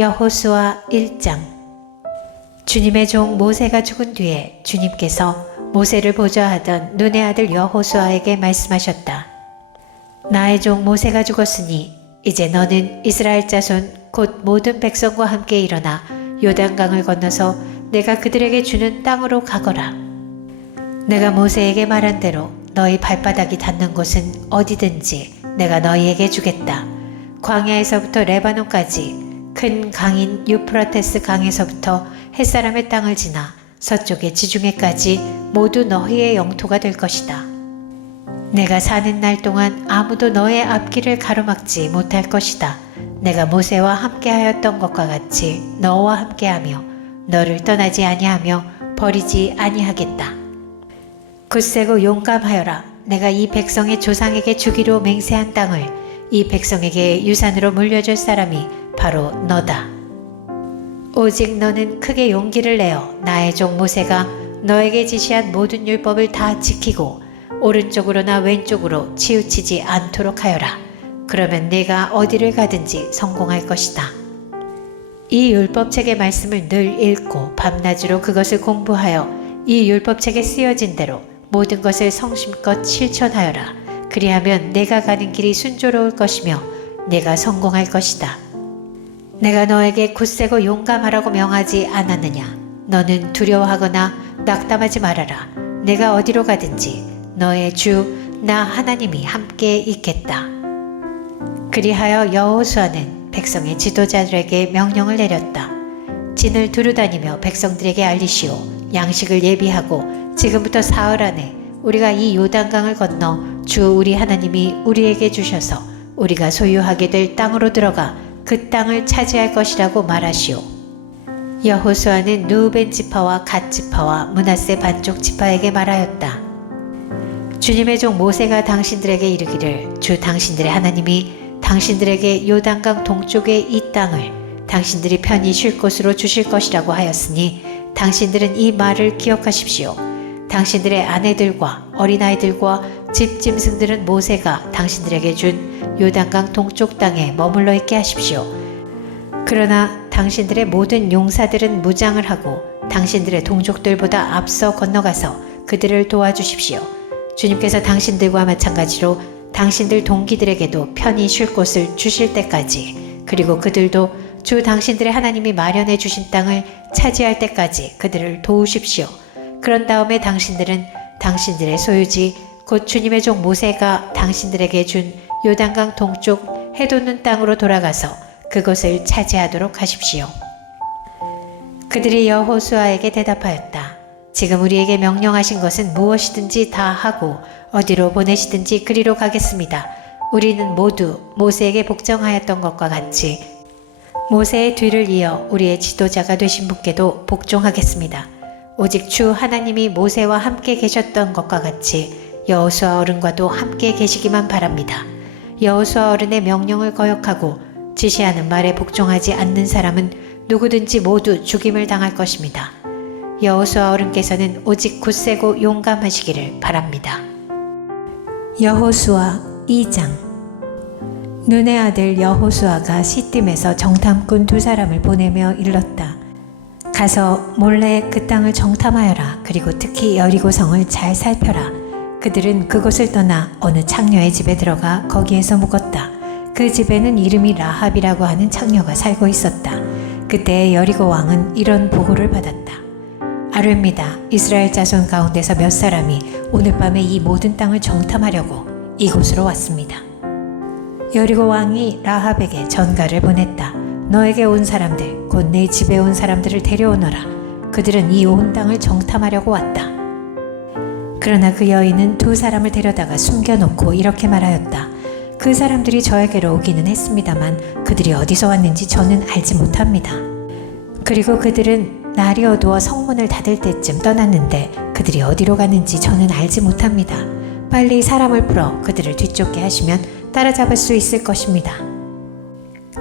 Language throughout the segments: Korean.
여호수아 1장. 주님의 종 모세가 죽은 뒤에 주님께서 모세를 보좌하던 눈의 아들 여호수아에게 말씀하셨다. 나의 종 모세가 죽었으니 이제 너는 이스라엘 자손 곧 모든 백성과 함께 일어나 요단강을 건너서 내가 그들에게 주는 땅으로 가거라. 내가 모세에게 말한 대로 너희 발바닥이 닿는 곳은 어디든지 내가 너희에게 주겠다. 광야에서부터 레바논까지 큰 강인 유프라테스 강에서부터 햇사람의 땅을 지나 서쪽의 지중해까지 모두 너희의 영토가 될 것이다. 내가 사는 날 동안 아무도 너의 앞길을 가로막지 못할 것이다. 내가 모세와 함께하였던 것과 같이 너와 함께하며 너를 떠나지 아니하며 버리지 아니하겠다. 굳세고 용감하여라. 내가 이 백성의 조상에게 주기로 맹세한 땅을 이 백성에게 유산으로 물려줄 사람이 바로 너다. 오직 너는 크게 용기를 내어 나의 종 모세가 너에게 지시한 모든 율법을 다 지키고 오른쪽으로나 왼쪽으로 치우치지 않도록 하여라. 그러면 네가 어디를 가든지 성공할 것이다. 이 율법책의 말씀을 늘 읽고 밤낮으로 그것을 공부하여 이 율법책에 쓰여진 대로 모든 것을 성심껏 실천하여라. 그리하면 내가 가는 길이 순조로울 것이며 내가 성공할 것이다. 내가 너에게 굳세고 용감하라고 명하지 않았느냐? 너는 두려워하거나 낙담하지 말아라. 내가 어디로 가든지 너의 주 나 하나님이 함께 있겠다. 그리하여 여호수아는 백성의 지도자들에게 명령을 내렸다. 진을 두루다니며 백성들에게 알리시오. 양식을 예비하고 지금부터 사흘 안에 우리가 이 요단강을 건너 주 우리 하나님이 우리에게 주셔서 우리가 소유하게 될 땅으로 들어가 그 땅을 차지할 것이라고 말하시오. 여호수아는 르우벤 지파와 갓 지파와 므낫세 반쪽 지파에게 말하였다. 주님의 종 모세가 당신들에게 이르기를 주 당신들의 하나님이 당신들에게 요단강 동쪽의 이 땅을 당신들이 편히 쉴 곳으로 주실 것이라고 하였으니 당신들은 이 말을 기억하십시오. 당신들의 아내들과 어린아이들과 집짐승들은 모세가 당신들에게 준 요단강 동쪽 땅에 머물러 있게 하십시오. 그러나 당신들의 모든 용사들은 무장을 하고 당신들의 동족들보다 앞서 건너가서 그들을 도와주십시오. 주님께서 당신들과 마찬가지로 당신들 동기들에게도 편히 쉴 곳을 주실 때까지, 그리고 그들도 주 당신들의 하나님이 마련해 주신 땅을 차지할 때까지 그들을 도우십시오. 그런 다음에 당신들은 당신들의 소유지 곧 주님의 종 모세가 당신들에게 준 요단강 동쪽 해돋는 땅으로 돌아가서 그곳을 차지하도록 하십시오. 그들이 여호수아에게 대답하였다. 지금 우리에게 명령하신 것은 무엇이든지 다 하고 어디로 보내시든지 그리로 가겠습니다. 우리는 모두 모세에게 복종하였던 것과 같이 모세의 뒤를 이어 우리의 지도자가 되신 분께도 복종하겠습니다. 오직 주 하나님이 모세와 함께 계셨던 것과 같이 여호수아 어른과도 함께 계시기만 바랍니다. 여호수아 어른의 명령을 거역하고 지시하는 말에 복종하지 않는 사람은 누구든지 모두 죽임을 당할 것입니다. 여호수아 어른께서는 오직 굳세고 용감하시기를 바랍니다. 여호수아 2장. 눈의 아들 여호수아가 시딤에서 정탐꾼 2사람을 보내며 일렀다. 가서 몰래 그 땅을 정탐하여라. 그리고 특히 여리고성을 잘 살펴라. 그들은 그곳을 떠나 어느 창녀의 집에 들어가 거기에서 묵었다. 그 집에는 이름이 라합이라고 하는 창녀가 살고 있었다. 그때 여리고 왕은 이런 보고를 받았다. 아뢰입니다. 이스라엘 자손 가운데서 몇 사람이 오늘 밤에 이 모든 땅을 정탐하려고 이곳으로 왔습니다. 여리고 왕이 라합에게 전가를 보냈다. 너에게 온 사람들, 곧 내 집에 온 사람들을 데려오너라. 그들은 이 온 땅을 정탐하려고 왔다. 그러나 그 여인은 2사람을 데려다가 숨겨놓고 이렇게 말하였다. 그 사람들이 저에게로 오기는 했습니다만 그들이 어디서 왔는지 저는 알지 못합니다. 그리고 그들은 날이 어두워 성문을 닫을 때쯤 떠났는데 그들이 어디로 가는지 저는 알지 못합니다. 빨리 사람을 풀어 그들을 뒤쫓게 하시면 따라잡을 수 있을 것입니다.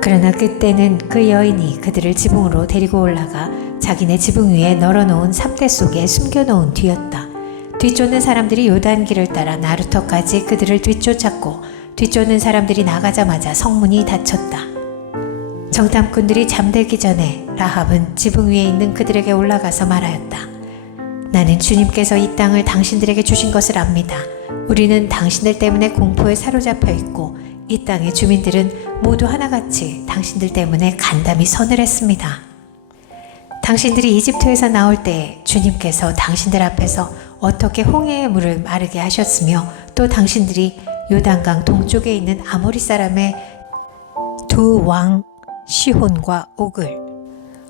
그러나 그때는 그 여인이 그들을 지붕으로 데리고 올라가 자기네 지붕 위에 널어놓은 삼대 속에 숨겨놓은 뒤였다. 뒤쫓는 사람들이 요단길을 따라 나루터까지 그들을 뒤쫓았고 뒤쫓는 사람들이 나가자마자 성문이 닫혔다. 정탐꾼들이 잠들기 전에 라합은 지붕 위에 있는 그들에게 올라가서 말하였다. 나는 주님께서 이 땅을 당신들에게 주신 것을 압니다. 우리는 당신들 때문에 공포에 사로잡혀 있고 이 땅의 주민들은 모두 하나같이 당신들 때문에 간담이 선을 했습니다. 당신들이 이집트에서 나올 때 주님께서 당신들 앞에서 어떻게 홍해의 물을 마르게 하셨으며 또 당신들이 요단강 동쪽에 있는 아모리 사람의 두 왕 시혼과 옥을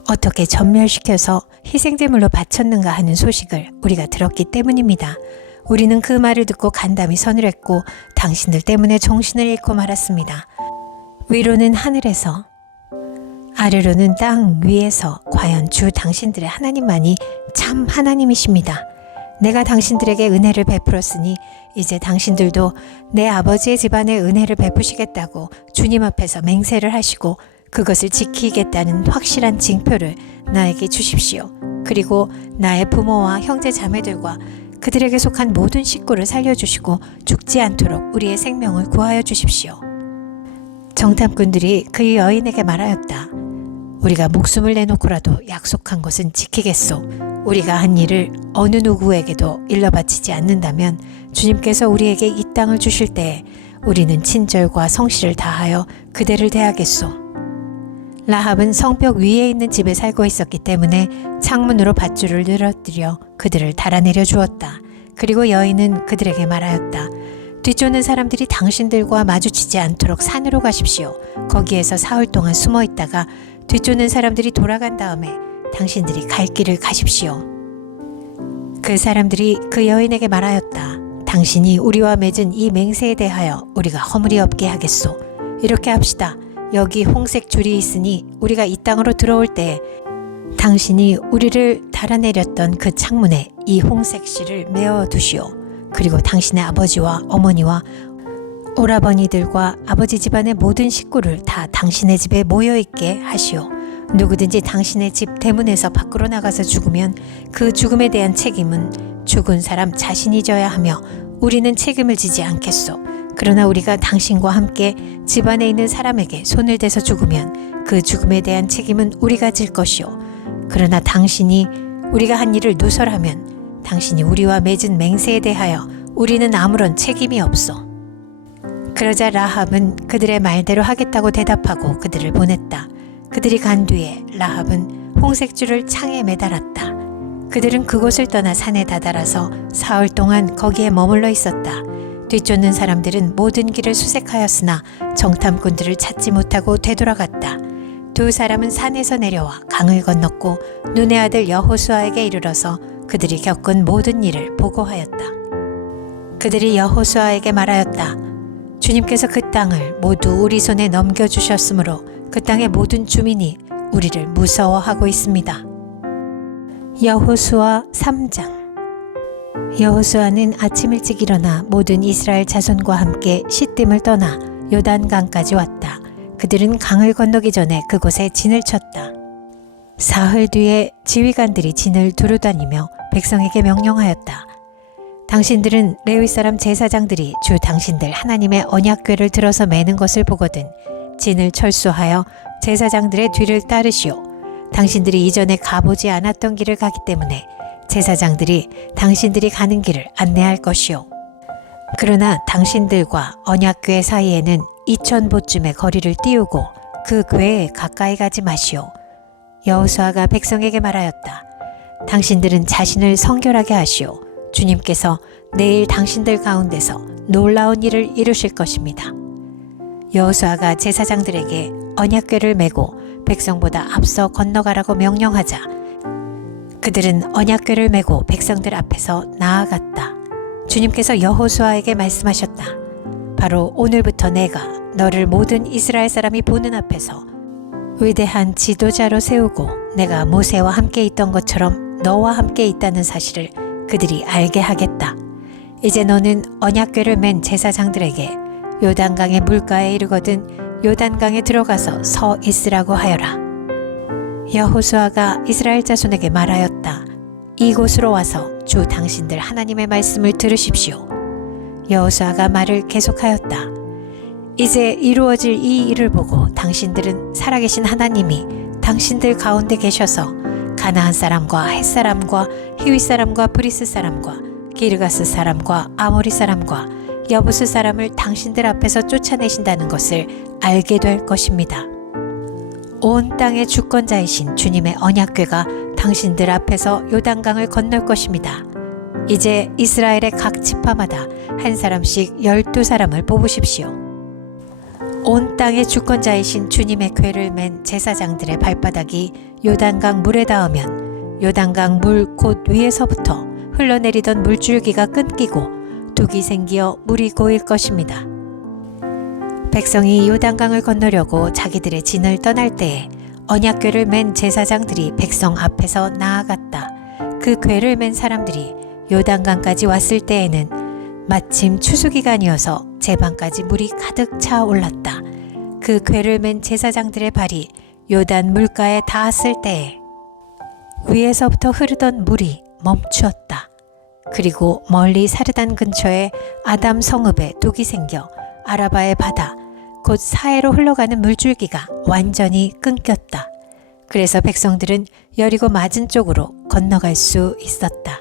어떻게 전멸시켜서 희생제물로 바쳤는가 하는 소식을 우리가 들었기 때문입니다. 우리는 그 말을 듣고 간담이 서늘했고 당신들 때문에 정신을 잃고 말았습니다. 위로는 하늘에서 아래로는 땅 위에서 과연 주 당신들의 하나님만이 참 하나님이십니다. 내가 당신들에게 은혜를 베풀었으니 이제 당신들도 내 아버지의 집안에 은혜를 베푸시겠다고 주님 앞에서 맹세를 하시고 그것을 지키겠다는 확실한 징표를 나에게 주십시오. 그리고 나의 부모와 형제 자매들과 그들에게 속한 모든 식구를 살려주시고 죽지 않도록 우리의 생명을 구하여 주십시오. 정탐꾼들이 그 여인에게 말하였다. 우리가 목숨을 내놓고라도 약속한 것은 지키겠소. 우리가 한 일을 어느 누구에게도 일러바치지 않는다면 주님께서 우리에게 이 땅을 주실 때에 우리는 친절과 성실을 다하여 그대를 대하겠소. 라합은 성벽 위에 있는 집에 살고 있었기 때문에 창문으로 밧줄을 늘어뜨려 그들을 달아내려 주었다. 그리고 여인은 그들에게 말하였다. 뒤쫓는 사람들이 당신들과 마주치지 않도록 산으로 가십시오. 거기에서 사흘 동안 숨어 있다가 뒤쫓는 사람들이 돌아간 다음에 당신들이 갈 길을 가십시오. 그 사람들이 그 여인에게 말하였다. 당신이 우리와 맺은 이 맹세에 대하여 우리가 허물이 없게 하겠소. 이렇게 합시다. 여기 홍색 줄이 있으니 우리가 이 땅으로 들어올 때 당신이 우리를 달아내렸던 그 창문에 이 홍색 실을 메어 두시오. 그리고 당신의 아버지와 어머니와 오라버니들과 아버지 집안의 모든 식구를 다 당신의 집에 모여있게 하시오. 누구든지 당신의 집 대문에서 밖으로 나가서 죽으면 그 죽음에 대한 책임은 죽은 사람 자신이 져야 하며 우리는 책임을 지지 않겠소. 그러나 우리가 당신과 함께 집안에 있는 사람에게 손을 대서 죽으면 그 죽음에 대한 책임은 우리가 질 것이오. 그러나 당신이 우리가 한 일을 누설하면 당신이 우리와 맺은 맹세에 대하여 우리는 아무런 책임이 없소. 그러자 라합은 그들의 말대로 하겠다고 대답하고 그들을 보냈다. 그들이 간 뒤에 라합은 홍색줄을 창에 매달았다. 그들은 그곳을 떠나 산에 다다라서 사흘 동안 거기에 머물러 있었다. 뒤쫓는 사람들은 모든 길을 수색하였으나 정탐꾼들을 찾지 못하고 되돌아갔다. 두 사람은 산에서 내려와 강을 건넜고 눈의 아들 여호수아에게 이르러서 그들이 겪은 모든 일을 보고하였다. 그들이 여호수아에게 말하였다. 주님께서 그 땅을 모두 우리 손에 넘겨주셨으므로 그 땅의 모든 주민이 우리를 무서워하고 있습니다. 여호수아 3장. 여호수아는 아침 일찍 일어나 모든 이스라엘 자손과 함께 시딤을 떠나 요단강까지 왔다. 그들은 강을 건너기 전에 그곳에 진을 쳤다. 사흘 뒤에 지휘관들이 진을 두루다니며 백성에게 명령하였다. 당신들은 레위 사람 제사장들이 주 당신들 하나님의 언약궤를 들어서 매는 것을 보거든 진을 철수하여 제사장들의 뒤를 따르시오. 당신들이 이전에 가보지 않았던 길을 가기 때문에 제사장들이 당신들이 가는 길을 안내할 것이오. 그러나 당신들과 언약궤 사이에는 2000보쯤의 거리를 띄우고 그 궤에 가까이 가지 마시오. 여호수아가 백성에게 말하였다. 당신들은 자신을 성결하게 하시오. 주님께서 내일 당신들 가운데서 놀라운 일을 이루실 것입니다. 여호수아가 제사장들에게 언약궤를 메고 백성보다 앞서 건너가라고 명령하자 그들은 언약궤를 메고 백성들 앞에서 나아갔다. 주님께서 여호수아에게 말씀하셨다. 바로 오늘부터 내가 너를 모든 이스라엘 사람이 보는 앞에서 위대한 지도자로 세우고 내가 모세와 함께 있던 것처럼 너와 함께 있다는 사실을 그들이 알게 하겠다. 이제 너는 언약궤를 맨 제사장들에게 요단강의 물가에 이르거든 요단강에 들어가서 서 있으라고 하여라. 여호수아가 이스라엘 자손에게 말하였다. 이곳으로 와서 주 당신들 하나님의 말씀을 들으십시오. 여호수아가 말을 계속하였다. 이제 이루어질 이 일을 보고 당신들은 살아계신 하나님이 당신들 가운데 계셔서 가나안 사람과 헷 사람과 히윗 사람과 브리스 사람과 기르가스 사람과 아모리 사람과 여부스 사람을 당신들 앞에서 쫓아내신다는 것을 알게 될 것입니다. 온 땅의 주권자이신 주님의 언약궤가 당신들 앞에서 요단강을 건널 것입니다. 이제 이스라엘의 각 지파마다 한 사람씩 12사람을 뽑으십시오. 온 땅의 주권자이신 주님의 궤를 맨 제사장들의 발바닥이 요단강 물에 닿으면 요단강 물 곧 위에서부터 흘러내리던 물줄기가 끊기고 둑이 생기어 물이 고일 것입니다. 백성이 요단강을 건너려고 자기들의 진을 떠날 때에 언약궤를 맨 제사장들이 백성 앞에서 나아갔다. 그 궤를 맨 사람들이 요단강까지 왔을 때에는 마침 추수기간이어서 제방까지 물이 가득 차 올랐다. 그 궤를 맨 제사장들의 발이 요단 물가에 닿았을 때에 위에서부터 흐르던 물이 멈추었다. 그리고 멀리 사르단 근처에 아담 성읍에 둑이 생겨 아라바의 바다 곧 사해로 흘러가는 물줄기가 완전히 끊겼다. 그래서 백성들은 여리고 맞은 쪽으로 건너갈 수 있었다.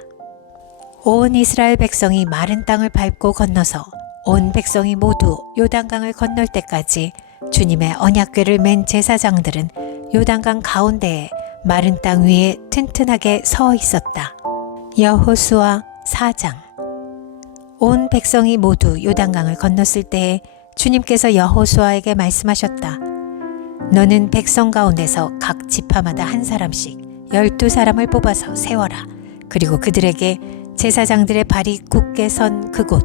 온 이스라엘 백성이 마른 땅을 밟고 건너서 온 백성이 모두 요단강을 건널 때까지 주님의 언약궤를 맨 제사장들은 요단강 가운데에 마른 땅 위에 튼튼하게 서 있었다. 여호수아 4장. 온 백성이 모두 요단강을 건넜을 때에 주님께서 여호수아에게 말씀하셨다. 너는 백성 가운데서 각 지파마다 한 사람씩 12사람을 뽑아서 세워라. 그리고 그들에게 제사장들의 발이 굳게 선 그곳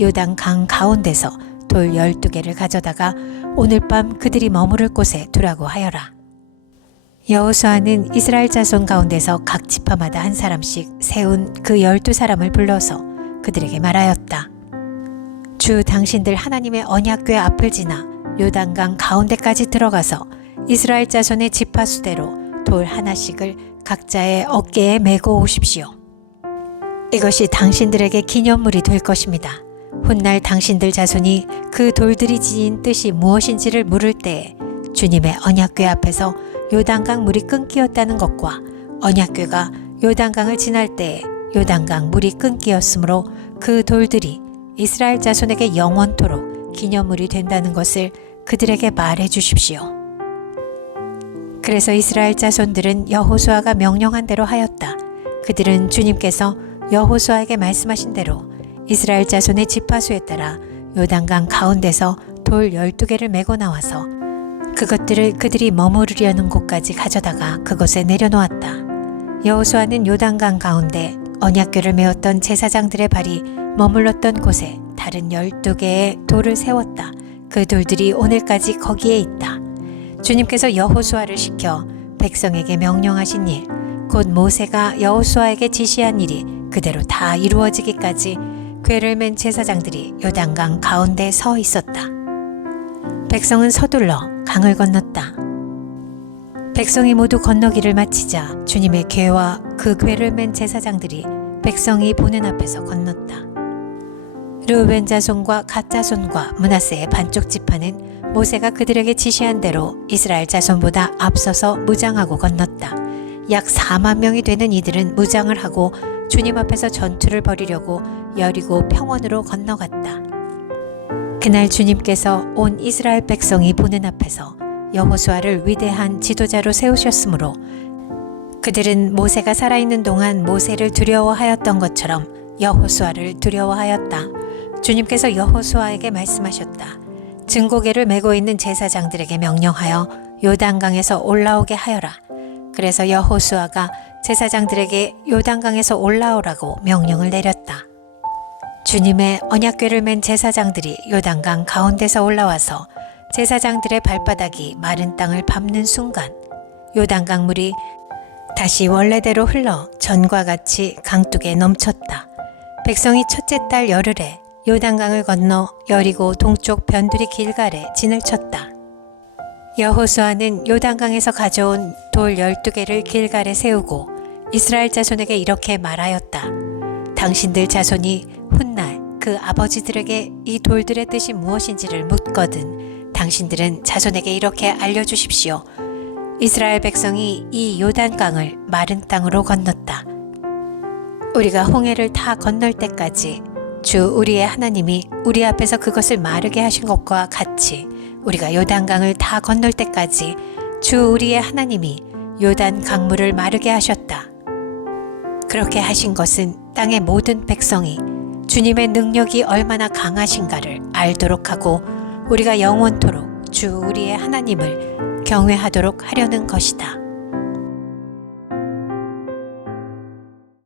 요단강 가운데서 돌 12개를 가져다가 오늘 밤 그들이 머무를 곳에 두라고 하여라. 여호수아는 이스라엘 자손 가운데서 각 지파마다 한 사람씩 세운 그 12사람을 불러서 그들에게 말하였다. 주 당신들 하나님의 언약궤 앞을 지나 요단강 가운데까지 들어가서 이스라엘 자손의 지파 수대로 돌 하나씩을 각자의 어깨에 메고 오십시오. 이것이 당신들에게 기념물이 될 것입니다. 훗날 당신들 자손이 그 돌들이 지닌 뜻이 무엇인지를 물을 때에 주님의 언약궤 앞에서 요단강 물이 끊기었다는 것과 언약궤가 요단강을 지날 때에 요단강 물이 끊기었으므로 그 돌들이 이스라엘 자손에게 영원토록 기념물이 된다는 것을 그들에게 말해 주십시오. 그래서 이스라엘 자손들은 여호수아가 명령한 대로 하였다. 그들은 주님께서 여호수아에게 말씀하신 대로 이스라엘 자손의 지파수에 따라 요단강 가운데서 돌 12개를 메고 나와서 그것들을 그들이 머무르려는 곳까지 가져다가 그곳에 내려놓았다. 여호수아는 요단강 가운데 언약궤를 메었던 제사장들의 발이 머물렀던 곳에 다른 12개의 돌을 세웠다. 그 돌들이 오늘까지 거기에 있다. 주님께서 여호수아를 시켜 백성에게 명령하신 일, 곧 모세가 여호수아에게 지시한 일이 그대로 다 이루어지기까지 궤를 맨 제사장들이 요단강 가운데 서 있었다. 백성은 서둘러 강을 건넜다. 백성이 모두 건너기를 마치자 주님의 궤와 그 궤를 맨 제사장들이 백성이 보는 앞에서 건넜다. 르우벤 자손과 갓 자손과 므낫세의 반쪽 지파는 모세가 그들에게 지시한 대로 이스라엘 자손보다 앞서서 무장하고 건넜다. 약 4만 명이 되는 이들은 무장을 하고 주님 앞에서 전투를 벌이려고 여리고 평원으로 건너갔다. 그날 주님께서 온 이스라엘 백성이 보는 앞에서 여호수아를 위대한 지도자로 세우셨으므로 그들은 모세가 살아있는 동안 모세를 두려워하였던 것처럼 여호수아를 두려워하였다. 주님께서 여호수아에게 말씀하셨다. 증거궤를 메고 있는 제사장들에게 명령하여 요단강에서 올라오게 하여라. 그래서 여호수아가 제사장들에게 요단강에서 올라오라고 명령을 내렸다. 주님의 언약궤를 맨 제사장들이 요단강 가운데서 올라와서 제사장들의 발바닥이 마른 땅을 밟는 순간 요단강 물이 다시 원래대로 흘러 전과 같이 강둑에 넘쳤다. 백성이 첫째 달 열흘에 요단강을 건너 여리고 동쪽 변두리 길갈에 진을 쳤다. 여호수아는 요단강에서 가져온 돌 12개를 길갈에 세우고 이스라엘 자손에게 이렇게 말하였다. 당신들 자손이 훗날 그 그 아버지들에게 이 돌들의 뜻이 무엇인지를 묻거든 당신들은 자손에게 이렇게 알려주십시오. 이스라엘 백성이 이 요단강을 마른 땅으로 건넜다. 우리가 홍해를 다 건널 때까지 주 우리의 하나님이 우리 앞에서 그것을 마르게 하신 것과 같이 우리가 요단강을 다 건널 때까지 주 우리의 하나님이 요단 강물을 마르게 하셨다. 그렇게 하신 것은 땅의 모든 백성이 주님의 능력이 얼마나 강하신가를 알도록 하고 우리가 영원토록 주 우리의 하나님을 경외하도록 하려는 것이다.